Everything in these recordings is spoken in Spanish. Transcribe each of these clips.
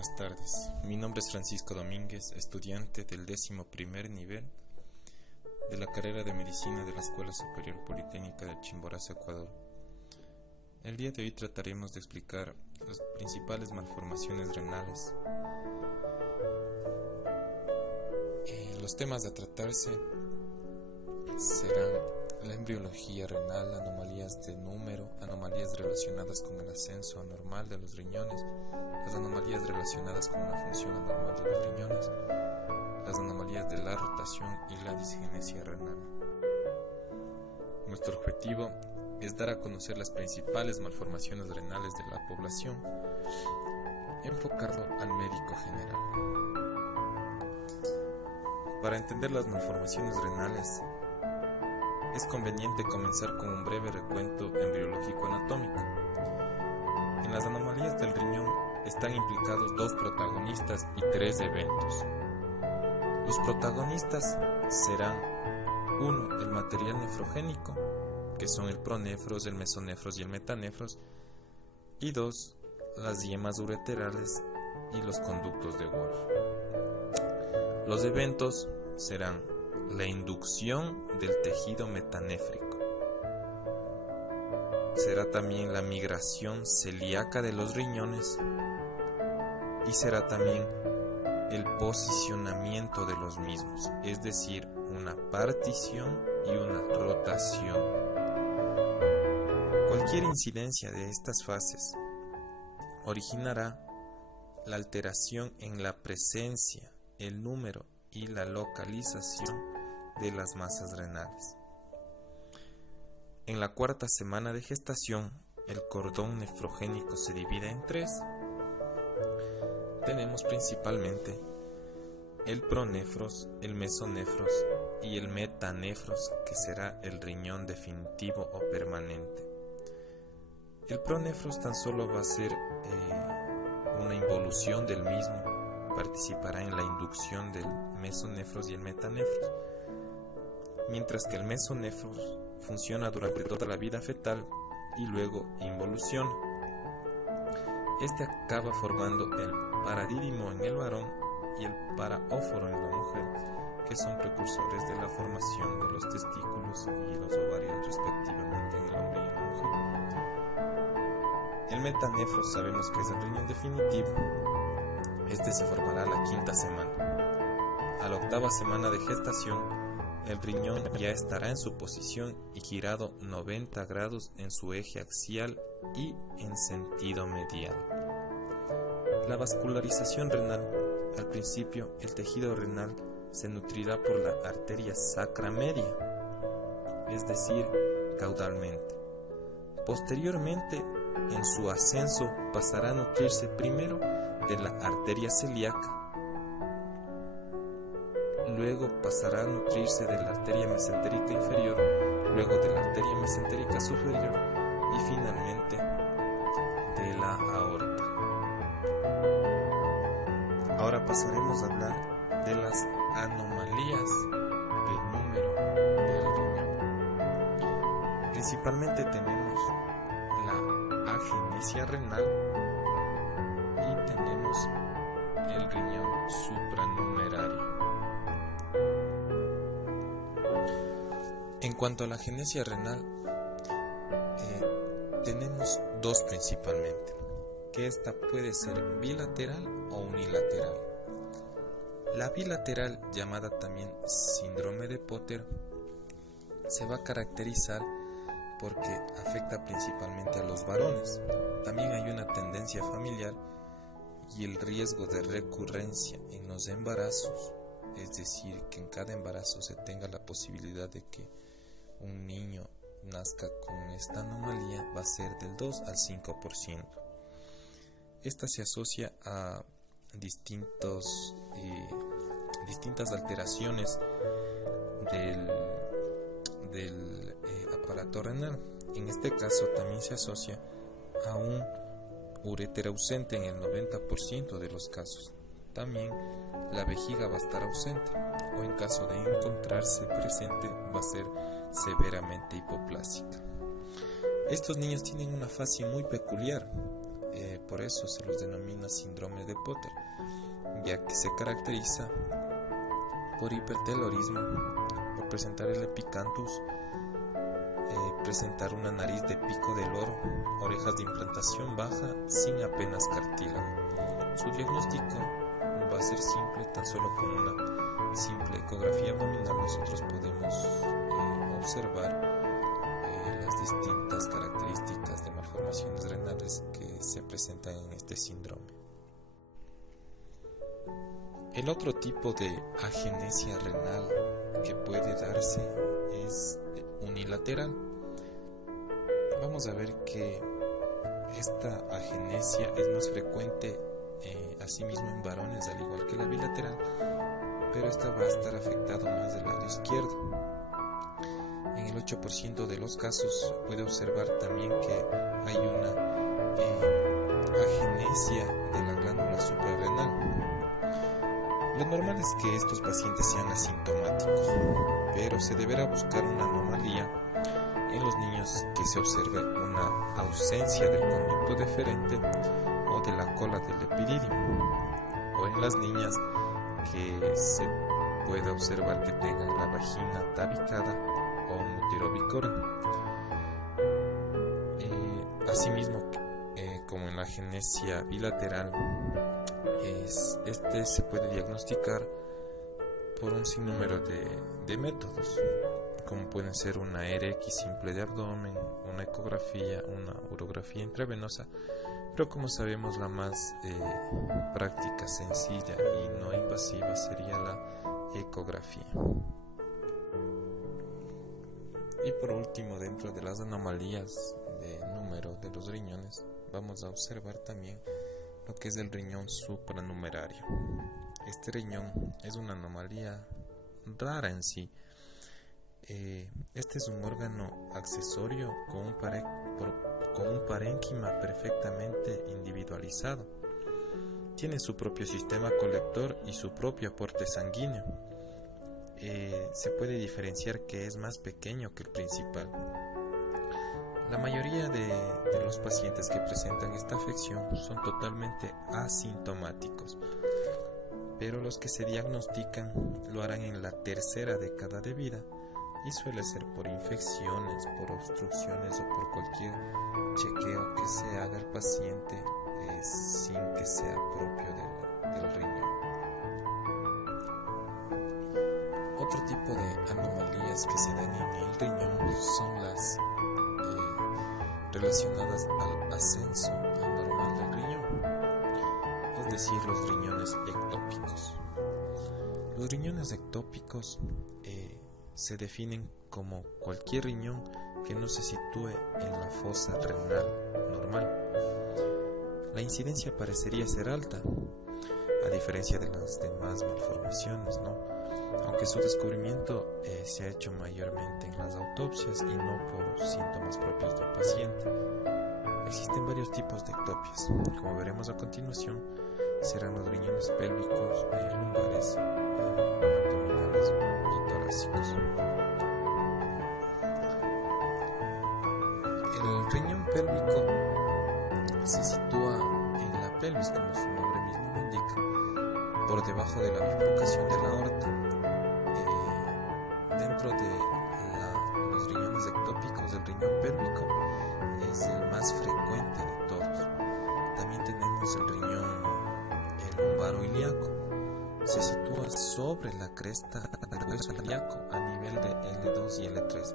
Buenas tardes, mi nombre es Francisco Domínguez, estudiante del 11º nivel de la carrera de Medicina de la Escuela Superior Politécnica de Chimborazo, Ecuador. El día de hoy trataremos de explicar las principales malformaciones renales. Los temas a tratarse serán la embriología renal, anomalías de número, anomalías relacionadas con el ascenso anormal de los riñones, las anomalías relacionadas con la función anormal de los riñones, las anomalías de la rotación y la disgenesia renal. Nuestro objetivo es dar a conocer las principales malformaciones renales de la población, enfocado al médico general. Para entender las malformaciones renales, es conveniente comenzar con un breve recuento embriológico anatómico. En las anomalías del riñón están implicados 2 protagonistas y 3 eventos. Los protagonistas serán 1. El material nefrogénico, que son el pronefros, el mesonefros y el metanefros, y 2. Las yemas ureterales y los conductos de Wolf. Los eventos serán la inducción del tejido metanéfrico. Será también la migración celíaca de los riñones y será también el posicionamiento de los mismos, es decir, una partición y una rotación. Cualquier incidencia de estas fases originará la alteración en la presencia, el número y la localización de las masas renales. En la 4ª semana de gestación, el cordón nefrogénico se divide en 3. Tenemos principalmente el pronefros, el mesonefros y el metanefros, que será el riñón definitivo o permanente. El pronefros tan solo va a ser una involución del mismo, participará en la inducción del mesonefros y el metanefros, mientras que el mesonefros funciona durante toda la vida fetal y luego involuciona. Este acaba formando el paradídimo en el varón y el paraóforo en la mujer, que son precursores de la formación de los testículos y los ovarios respectivamente en el hombre y en la mujer. El metanefros sabemos que es el riñón definitivo. Este se formará a la 5ª semana. A la 8ª semana de gestación, el riñón ya estará en su posición y girado 90 grados en su eje axial y en sentido medial. La vascularización renal. Al principio, el tejido renal se nutrirá por la arteria sacra media, es decir, caudalmente. Posteriormente, en su ascenso, pasará a nutrirse primero de la arteria celíaca, luego pasará a nutrirse de la arteria mesentérica inferior, luego de la arteria mesentérica superior y finalmente de la aorta. Ahora pasaremos a hablar de las anomalías del número del riñón. Principalmente tenemos la agenesia renal y tenemos el riñón supranumerario. En cuanto a la agenesia renal, tenemos 2 principalmente, que esta puede ser bilateral o unilateral. La bilateral, llamada también síndrome de Potter, se va a caracterizar porque afecta principalmente a los varones. También hay una tendencia familiar y el riesgo de recurrencia en los embarazos, es decir, que en cada embarazo se tenga la posibilidad de que un niño nazca con esta anomalía, va a ser del 2 al 5%. Esta se asocia a distintas alteraciones del aparato renal. En este caso también se asocia a un uréter ausente en el 90% de los casos. También la vejiga va a estar ausente, o en caso de encontrarse presente va a ser severamente hipoplásica. Estos niños tienen una fase muy peculiar, por eso se los denomina síndrome de Potter, ya que se caracteriza por hipertelorismo, por presentar el epicanthus, presentar una nariz de pico de loro, orejas de implantación baja sin apenas cartílago. Su diagnóstico va a ser simple, tan solo con una simple ecografía abdominal nosotros podemos observar las distintas características de malformaciones renales que se presentan en este síndrome. El otro tipo de agenesia renal que puede darse es unilateral. Vamos a ver que esta agenesia es más frecuente asimismo en varones, al igual que la bilateral, pero esta va a estar afectado más del lado izquierdo. En el 8% de los casos puede observar también que hay una agenesia de la glándula suprarrenal. Lo normal es que estos pacientes sean asintomáticos, pero se deberá buscar una anomalía en los niños que se observe una ausencia del conducto deferente o de la cola del epididymo, o en las niñas que se puede observar que tengan la vagina tabicada o un útero bicorno. Asimismo, como en la agenesia bilateral, este se puede diagnosticar por un sinnúmero de métodos, como pueden ser una RX simple de abdomen, una ecografía, una urografía intravenosa, pero como sabemos la más práctica, sencilla y no invasiva sería la ecografía. Y por último, dentro de las anomalías de número de los riñones, vamos a observar también lo que es el riñón supranumerario. Este riñón es una anomalía rara en sí. Este es un órgano accesorio con un parénquima perfectamente individualizado. Tiene su propio sistema colector y su propio aporte sanguíneo. Se puede diferenciar que es más pequeño que el principal. La mayoría de los pacientes que presentan esta afección son totalmente asintomáticos, pero los que se diagnostican lo harán en la tercera década de vida y suele ser por infecciones, por obstrucciones o por cualquier chequeo que se haga el paciente sin que sea propio del riñón. Otro tipo de anomalías que se dan en el riñón son las relacionadas al ascenso anormal del riñón, es decir, los riñones ectópicos. Los riñones ectópicos se definen como cualquier riñón que no se sitúe en la fosa renal normal. La incidencia parecería ser alta, a diferencia de las demás malformaciones, aunque su descubrimiento se ha hecho mayormente en las autopsias y no por síntomas propios del paciente. Existen varios tipos de ectopias, como veremos a continuación. Serán los riñones pélvicos, lumbares, abdominales y torácicos. El riñón pélvico se sitúa en la pelvis, como su nombre mismo lo indica, por debajo de la bifurcación de la aorta. Dentro de los riñones ectópicos, el riñón pélvico es el más frecuente de todos. También tenemos el riñón lumbaro-ilíaco. Se sitúa sobre la cresta del hueso ilíaco a nivel de L2 y L3.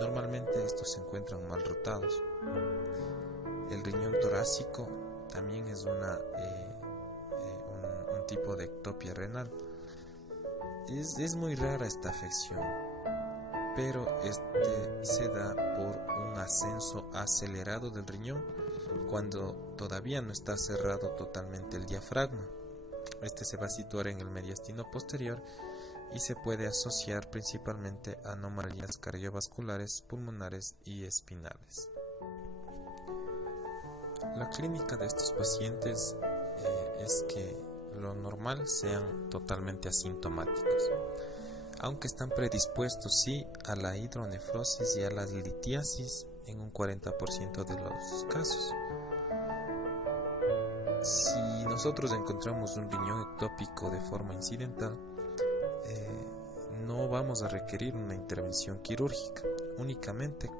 Normalmente estos se encuentran mal rotados. El riñón torácico también es un tipo de ectopia renal. Es muy rara esta afección, pero se da por un ascenso acelerado del riñón cuando todavía no está cerrado totalmente el diafragma. Este se va a situar en el mediastino posterior y se puede asociar principalmente a anomalías cardiovasculares, pulmonares y espinales. La clínica de estos pacientes es que lo normal sean totalmente asintomáticos, aunque están predispuestos sí a la hidronefrosis y a la litiasis en un 40% de los casos. Si nosotros encontramos un riñón ectópico de forma incidental, no vamos a requerir una intervención quirúrgica, únicamente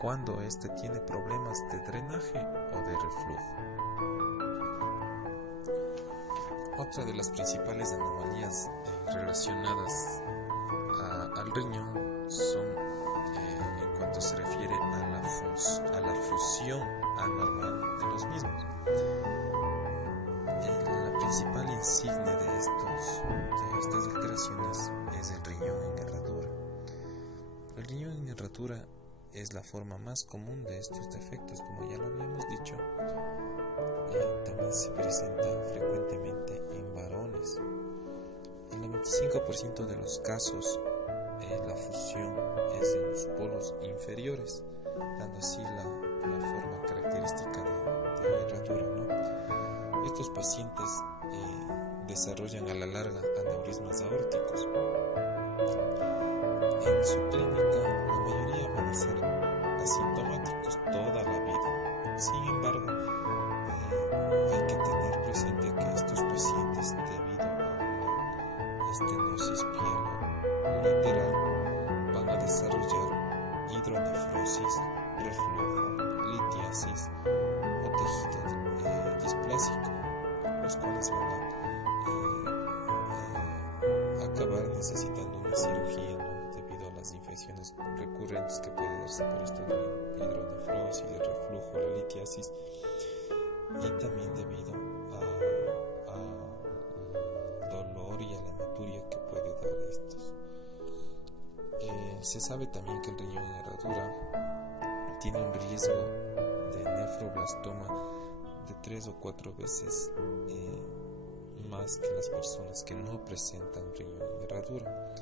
cuando éste tiene problemas de drenaje o de reflujo. Otra de las principales anomalías relacionadas al riñón son en cuanto se refiere a la fusión anormal de los mismos. La principal insignia de estas alteraciones es el riñón en herradura. El riñón en herradura es la forma más común de estos defectos, como ya lo habíamos dicho. También se presenta frecuentemente en varones. En el 95% de los casos, la fusión es en los polos inferiores, dando así la forma característica de herradura, ¿no? Estos pacientes desarrollan a la larga aneurismas aórticos. En su clínica, la mayoría van a ser asintomáticos toda la vida. Sin embargo, hay que tener presente que estos pacientes, debido a una estenosis pielolateral, van a desarrollar hidronefrosis, reflujo, litiasis o tejido displásico, los cuales van a acabar necesitando una cirugía, ¿no? Debido a las infecciones recurrentes que puede darse por esto de hidronefrosis, de reflujo, la litiasis, y también debido al dolor y a la hematuria que puede dar estos. Se sabe también que el riñón en herradura tiene un riesgo de nefroblastoma de 3 o 4 veces más que las personas que no presentan riñón en herradura.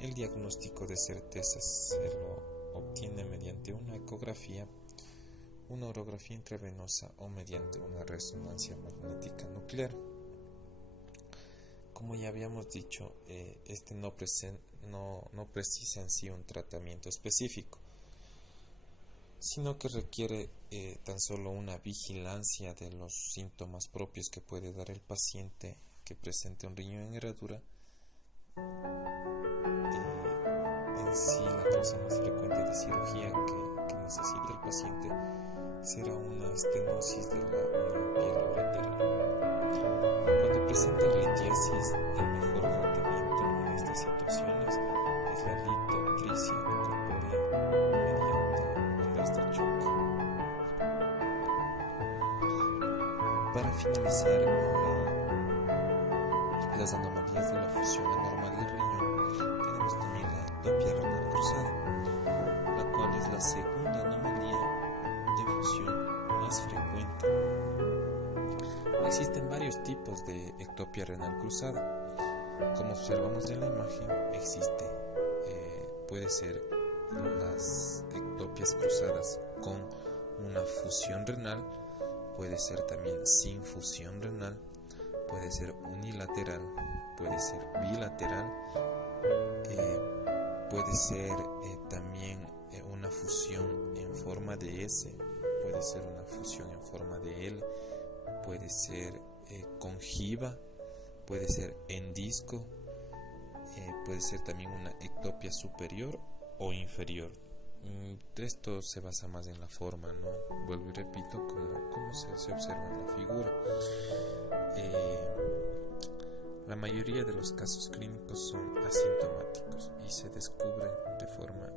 El diagnóstico de certeza se lo obtiene mediante una ecografía, una urografía intravenosa o mediante una resonancia magnética nuclear. Como ya habíamos dicho, este no precisa en sí un tratamiento específico, sino que requiere tan solo una vigilancia de los síntomas propios que puede dar el paciente que presente un riñón en herradura. En sí, la causa más frecuente de cirugía que necesita el paciente será una estenosis de la unión pielolateral. Cuando presenta litiasis, el mejor tratamiento en estas situaciones es la litotricia corpórea mediante ondas de choque. Para finalizar, las anomalías de la fusión anormal del riñón, tenemos también la ectopia renal cruzada, la cual es la segunda anomalía de fusión más frecuente. Existen varios tipos de ectopia renal cruzada. Como observamos en la imagen, puede ser las ectopias cruzadas con una fusión renal, puede ser también sin fusión renal, puede ser unilateral, puede ser bilateral, puede ser también una fusión en forma de S, puede ser una fusión en forma de L, puede ser congiva, puede ser en disco, puede ser también una ectopia superior o inferior. Esto se basa más en la forma, ¿no? Vuelvo y repito, como se observa en la figura. La mayoría de los casos clínicos son asintomáticos y se descubren de forma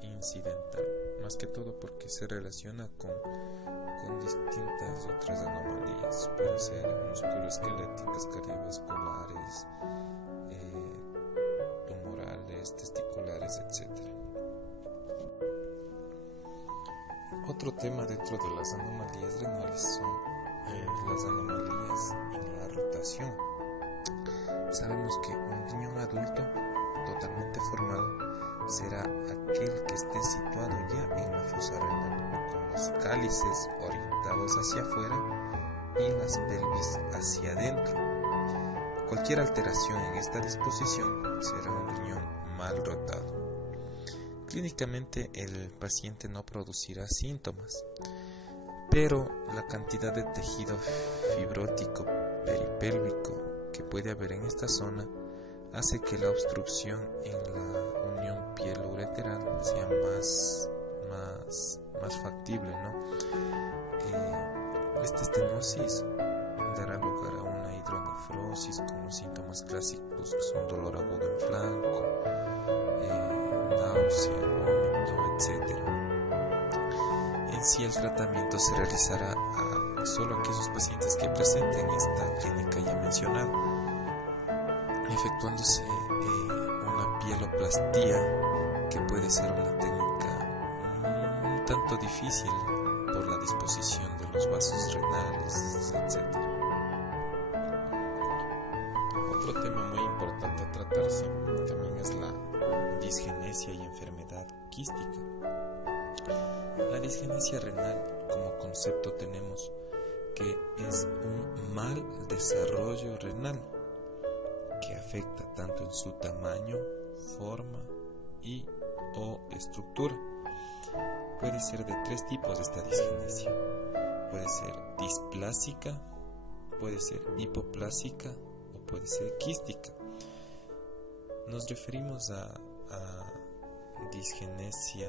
incidental, más que todo porque se relaciona con distintas otras anomalías. Pueden ser musculoesqueléticas, cardiovasculares, tumorales, testiculares, etc. Otro tema dentro de las anomalías renales son las anomalías en la rotación. Sabemos que un riñón adulto totalmente formado será aquel que esté situado ya en la fosa renal, con los cálices orientados hacia afuera y las pelvis hacia adentro. Cualquier alteración en esta disposición será un riñón mal rotado. Clínicamente el paciente no producirá síntomas, pero la cantidad de tejido fibrótico peripélvico que puede haber en esta zona hace que la obstrucción en la unión piel-ureteral sea más factible, ¿no? Esta estenosis dará lugar a una hidronefrosis con los síntomas clásicos que son dolor agudo en flanco, náusea, vómito, etc. En sí el tratamiento se realizará a solo aquellos pacientes que presenten esta clínica ya mencionada, efectuándose una pieloplastia, que puede ser una técnica un tanto difícil por la disposición de los vasos renales, etc. Otro tema muy importante a tratarse también es la disgenesia y enfermedad quística. La disgenesia renal como concepto tenemos que es un mal desarrollo renal que afecta tanto en su tamaño, forma y o estructura. Puede ser de tres tipos esta disgenesia. Puede ser displásica, puede ser hipoplásica o puede ser quística. Nos referimos a disgenesia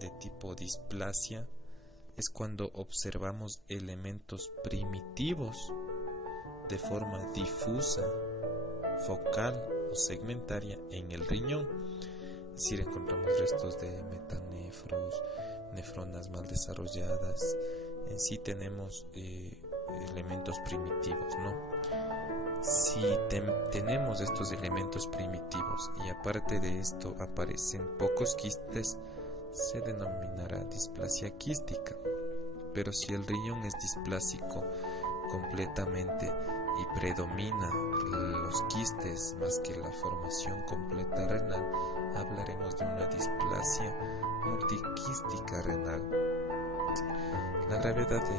de tipo displasia, es cuando observamos elementos primitivos de forma difusa, focal o segmentaria en el riñón. Es decir, encontramos restos de metanefros, nefronas mal desarrolladas. En sí tenemos elementos primitivos, ¿no? Si tenemos estos elementos primitivos y aparte de esto aparecen pocos quistes, se denominará displasia quística. Pero si el riñón es displásico completamente y predomina los quistes más que la formación completa renal, hablaremos de una displasia multiquística renal. La gravedad de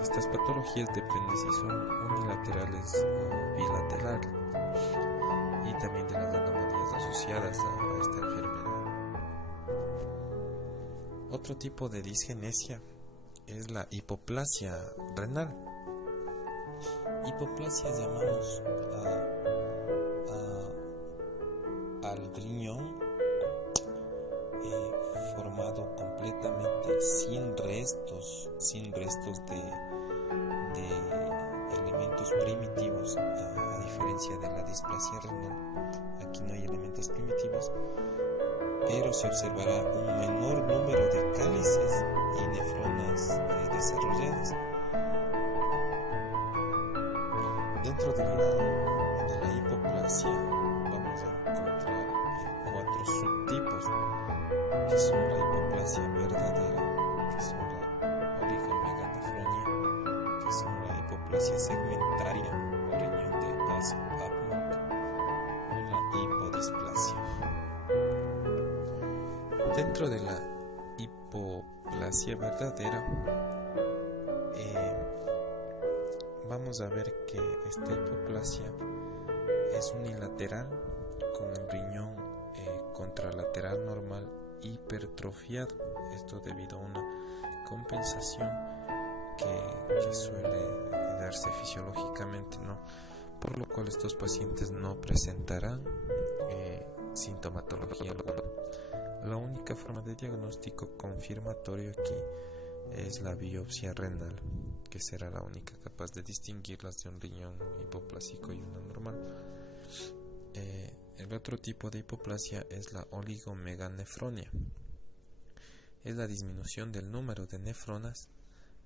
estas patologías depende si son unilaterales o bilaterales y también de las anomalías asociadas a esta enfermedad. Otro tipo de disgenesia es la hipoplasia renal. Hipoplasia llamamos al riñón formado completamente sin restos de elementos primitivos, a diferencia de la displasia renal. Aquí no hay elementos primitivos, pero se observará un menor número de cálices y nefronas desarrolladas. Dentro de la hipoplasia vamos a encontrar 4 subtipos, que son la hipoplasia verdadera, que son la oligomeganefronia, que son la hipoplasia segmentaria o riñón de Asp-Apmonk, o la hipodisplasia. Dentro de la hipoplasia verdadera vamos a ver que esta hipoplasia es unilateral, con el riñón contralateral normal hipertrofiado. Esto debido a una compensación que suele darse fisiológicamente, ¿no? Por lo cual estos pacientes no presentarán sintomatología alguna. La única forma de diagnóstico confirmatorio aquí es la biopsia renal, que será la única capaz de distinguirlas de un riñón hipoplásico y uno normal. El otro tipo de hipoplasia es la oligomeganefronia. Es la disminución del número de nefronas,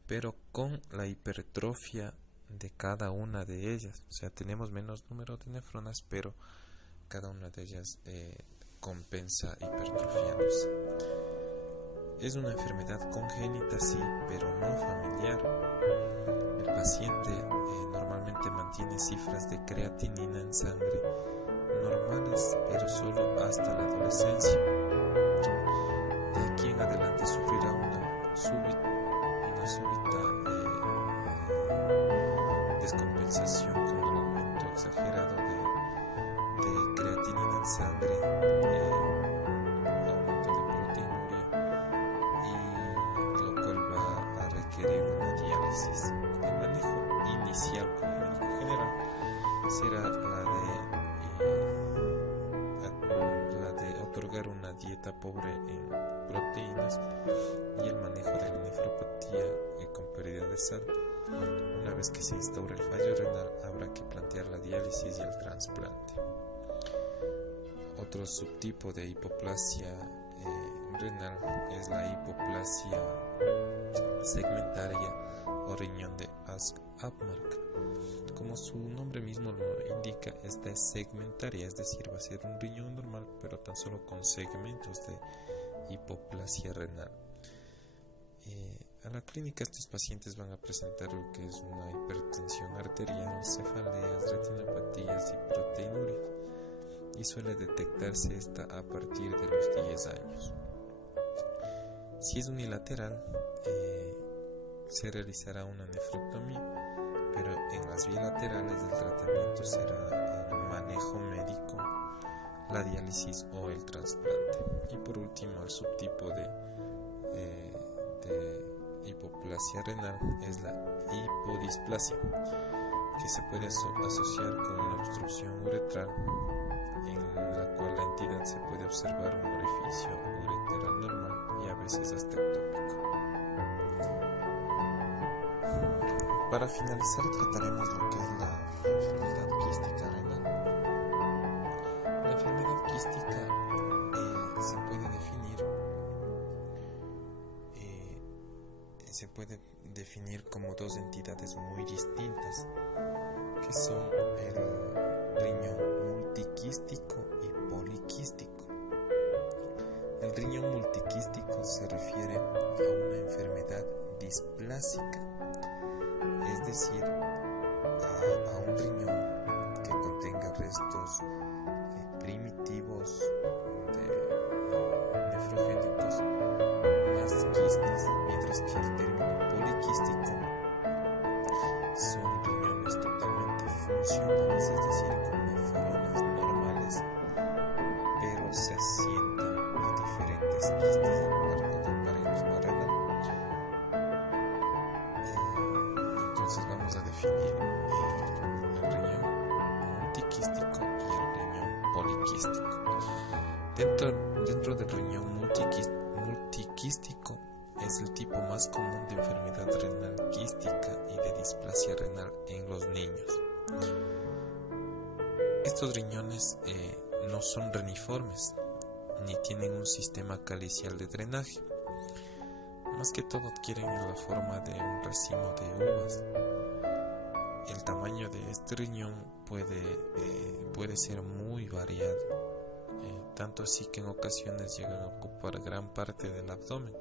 pero con la hipertrofia de cada una de ellas. O sea, tenemos menos número de nefronas, pero cada una de ellas compensa hipertrofiándose. Es una enfermedad congénita, sí, pero no familiar. El paciente normalmente mantiene cifras de creatinina en sangre normales, pero solo hasta la adolescencia. De aquí en adelante sufrirá una súbita descompensación con un aumento exagerado de creatinina en sangre, aumento de proteinuria, y lo cual va a será la de otorgar una dieta pobre en proteínas y el manejo de la nefropatía con pérdida de sal. Una vez que se instaure el fallo renal, habrá que plantear la diálisis y el trasplante. Otro subtipo de hipoplasia renal es la hipoplasia segmentaria o riñón de Asp-Upmark. Como su nombre mismo lo indica, esta es segmentaria, es decir, va a ser un riñón normal, pero tan solo con segmentos de hipoplasia renal. A la clínica estos pacientes van a presentar lo que es una hipertensión arterial, cefaleas, retinopatías y proteinuria, y suele detectarse esta a partir de los 10 años. Si es unilateral, se realizará una nefrectomía, pero en las bilaterales el tratamiento será el manejo médico, la diálisis o el trasplante. Y por último, el subtipo de hipoplasia renal es la hipodisplasia, que se puede asociar con una obstrucción uretral, en la cual la entidad se puede observar un orificio ureteral normal y a veces hasta ectópico. Para finalizar, trataremos lo que es la enfermedad quística renal. La enfermedad quística se puede definir como dos entidades muy distintas, que son el riñón multiquístico y poliquístico. El riñón multiquístico se refiere a una enfermedad displásica, es decir, a un riñón que contenga restos primitivos de nefrogénicos más quistes, mientras que el término poliquístico son riñones totalmente funcionales, es decir, con nefronas normales, pero se asientan diferentes quistes a lo largo del parénquima renal. Entonces vamos a definir el riñón multiquístico y el riñón poliquístico. Dentro del riñón multiquístico es el tipo más común de enfermedad renal quística y de displasia renal en los niños. Estos riñones no son reniformes ni tienen un sistema calicial de drenaje. Más que todo adquieren la forma de un racimo de uvas. El tamaño de este riñón puede ser muy variado, tanto así que en ocasiones llegan a ocupar gran parte del abdomen.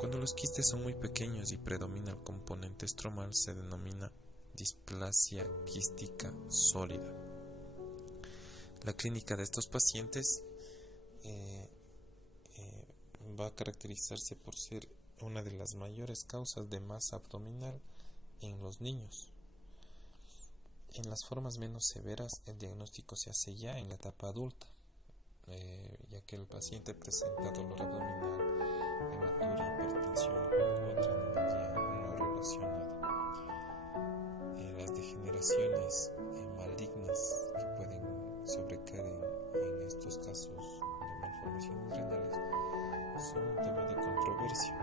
Cuando los quistes son muy pequeños y predomina el componente estromal, se denomina displasia quística sólida. La clínica de estos pacientes va a caracterizarse por ser una de las mayores causas de masa abdominal en los niños. En las formas menos severas, el diagnóstico se hace ya en la etapa adulta, ya que el paciente presenta dolor abdominal, hematuria, hipertensión o otra anomalía no relacionada. Las degeneraciones malignas que pueden sobrecaer en estos casos de malformaciones renales son un tema de controversia.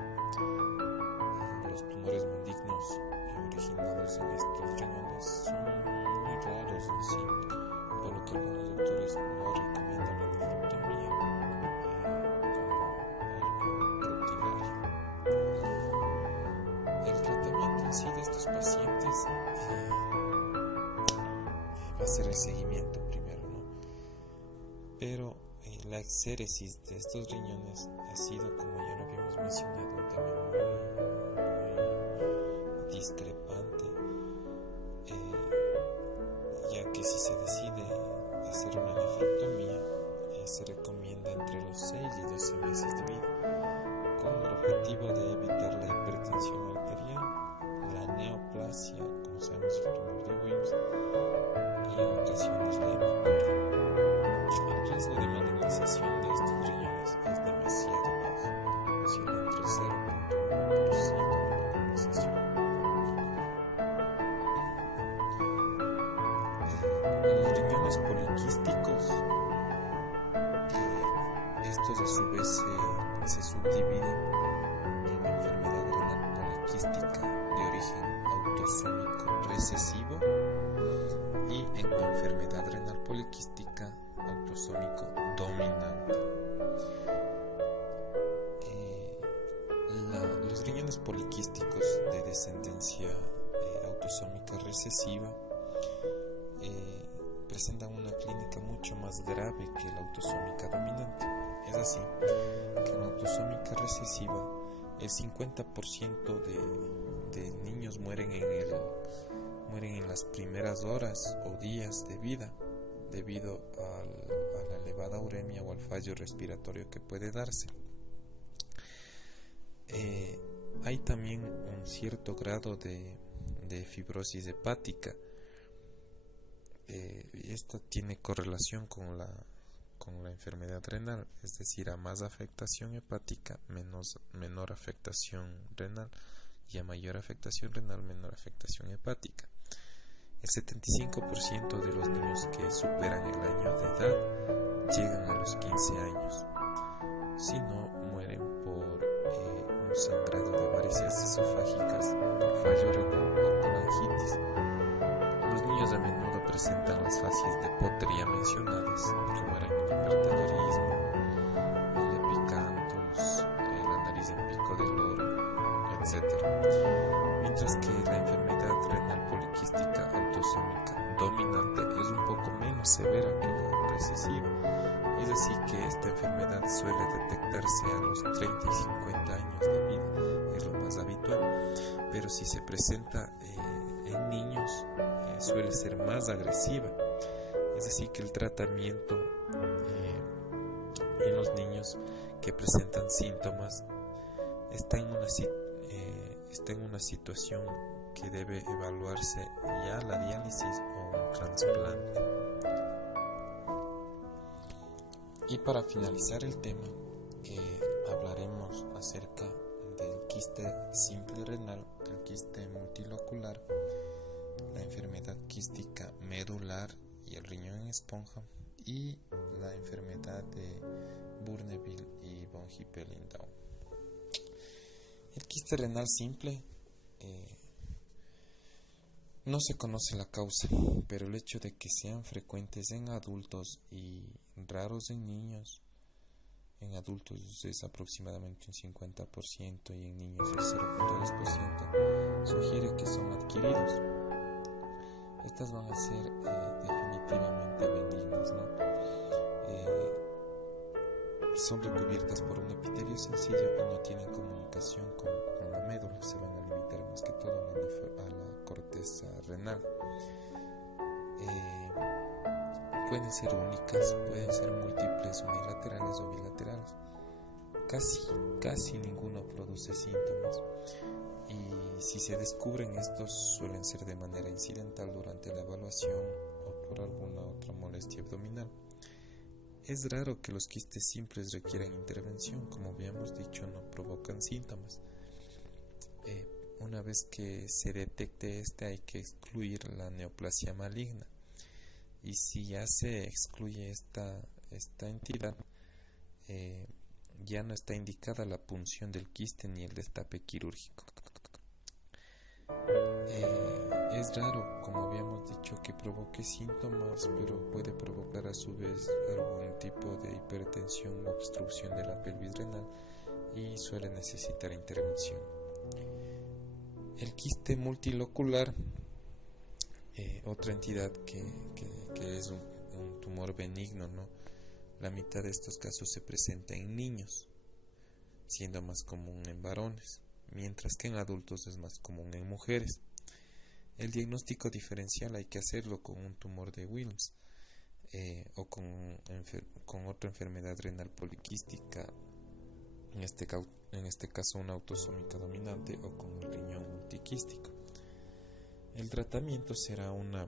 Los tumores malignos originados en estos riñones son muy raros en sí, por lo que algunos doctores no recomiendan la nefrectomía como algo rutinario. El tratamiento en sí de estos pacientes va a ser el seguimiento primero, ¿no? Pero la exéresis de estos riñones ha sido, como ya lo habíamos mencionado, un tema muy discrepante, ya que si se decide hacer una nefrectomía, se recomienda entre los 6 y 12 meses de vida, con el objetivo de evitar la hipertensión arterial, la neoplasia, como sabemos el tumor de Wilms, y en ocasiones la hematuria. El riesgo de malignización de estos riñones es demasiado bajo, siendo entre 0.1% de malignización. riñones poliquísticos, estos a su vez se subdividen en enfermedad renal poliquística de origen autosómico recesivo y en enfermedad renal poliquística autosómico dominante. Los riñones poliquísticos de descendencia autosómica recesiva presentan una clínica mucho más grave que la autosómica dominante. Es así que en la autosómica recesiva el 50% de niños mueren en las primeras horas o días de vida debido a la elevada uremia o al fallo respiratorio que puede darse. Hay también un cierto grado de fibrosis hepática. Esta tiene correlación con la enfermedad renal, es decir, a más afectación hepática, menor afectación renal, y a mayor afectación renal, menor afectación hepática. El 75% de los niños que superan el año de edad llegan a los 15 años. Si no, mueren por un sangrado de varices esofágicas, por fallo renal o colangitis. Los niños a menudo presentan las fases de Potter ya mencionadas, que mueren en hipertelorismo, el epicanthus, la nariz en pico del loro, etc. Mientras que la enfermedad renal poliquística autosómica dominante es un poco menos severa que la recesiva. Es así que esta enfermedad suele detectarse a los 30 y 50 años de vida, es lo más habitual, pero si se presenta en niños suele ser más agresiva. Es así que el tratamiento en los niños que presentan síntomas está en una situación que debe evaluarse ya la diálisis o un trasplante. Y para finalizar el tema, hablaremos acerca del quiste simple renal, el quiste multilocular, la enfermedad quística medular y el riñón en esponja, y la enfermedad de Bourneville y von Hippel-Lindau. El quiste renal simple no se conoce la causa, pero el hecho de que sean frecuentes en adultos y raros en niños, en adultos es aproximadamente un 50% y en niños el 0.2%, sugiere que son adquiridos. Estas van a ser definitivamente benignas, ¿no? Son recubiertas por un epitelio sencillo y no tienen comunicación con la médula, se van a limitar más que todo a la corteza renal. Pueden ser únicas, pueden ser múltiples, unilaterales o bilaterales. Casi ninguno produce síntomas, y si se descubren estos suelen ser de manera incidental durante la evaluación o por alguna otra molestia abdominal. Es raro que los quistes simples requieran intervención, como habíamos dicho, no provocan síntomas. Una vez que se detecte hay que excluir la neoplasia maligna, y si ya se excluye esta entidad, ya no está indicada la punción del quiste ni el destape quirúrgico. Es raro, como habíamos dicho, que provoque síntomas, pero puede provocar a su vez algún tipo de hipertensión o obstrucción de la pelvis renal y suele necesitar intervención. El quiste multilocular, otra entidad que es un tumor benigno, ¿no? La mitad de estos casos se presenta en niños, siendo más común en varones, mientras que en adultos es más común en mujeres. El diagnóstico diferencial hay que hacerlo con un tumor de Wilms o con otra enfermedad renal poliquística, en este caso una autosómica dominante, o con el riñón multiquístico. El tratamiento será una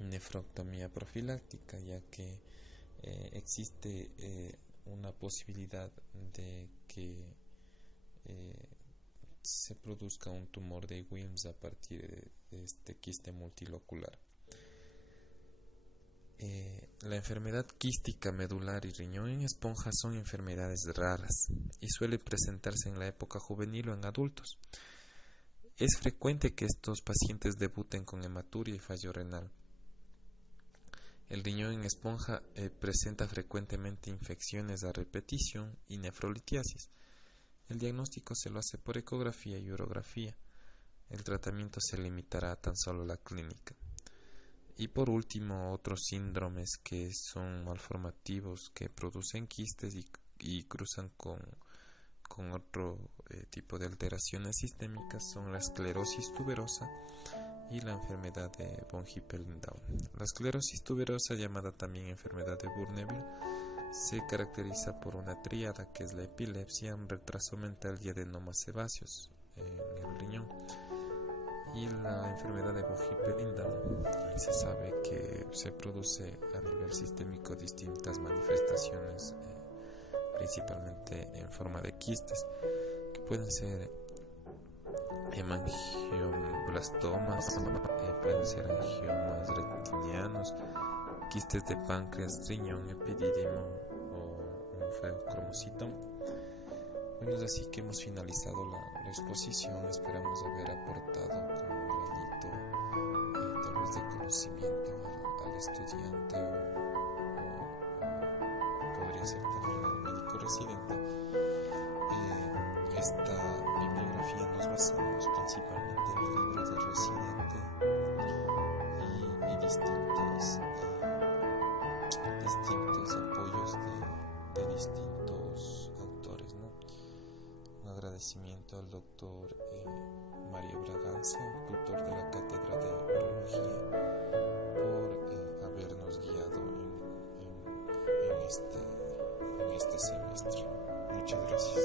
nefrectomía profiláctica, ya que existe una posibilidad de que se produzca un tumor de Wilms a partir de este quiste multilocular. La enfermedad quística medular y riñón en esponja son enfermedades raras y suele presentarse en la época juvenil o en adultos. Es frecuente que estos pacientes debuten con hematuria y fallo renal. El riñón en esponja presenta frecuentemente infecciones a repetición y nefrolitiasis. El diagnóstico se lo hace por ecografía y urografía. El tratamiento se limitará a tan solo la clínica. Y por último, otros síndromes que son malformativos, que producen quistes y cruzan con otro tipo de alteraciones sistémicas, son la esclerosis tuberosa y la enfermedad de von Hippel-Lindau. La esclerosis tuberosa, llamada también enfermedad de Bourneville, se caracteriza por una tríada que es la epilepsia, un retraso mental y adenomas sebáceos en el riñón. Y la enfermedad de von Hippel-Lindau se sabe que se produce a nivel sistémico distintas manifestaciones, principalmente en forma de quistes, que pueden ser hemangioblastomas, pueden ser angiomas retinianos, quistes de páncreas, riñón, epidídimo o un feocromocitoma. Bueno, es así que hemos finalizado la exposición. Esperamos haber aportado con un granito tal vez de conocimiento al estudiante o podría ser también al médico residente. Esta bibliografía nos basamos principalmente en el libro de residente y distintos apoyos de distintos autores, ¿no? Un agradecimiento al doctor Mario Braganza, tutor de la Cátedra de Urología, por habernos guiado en este semestre. Muchas gracias.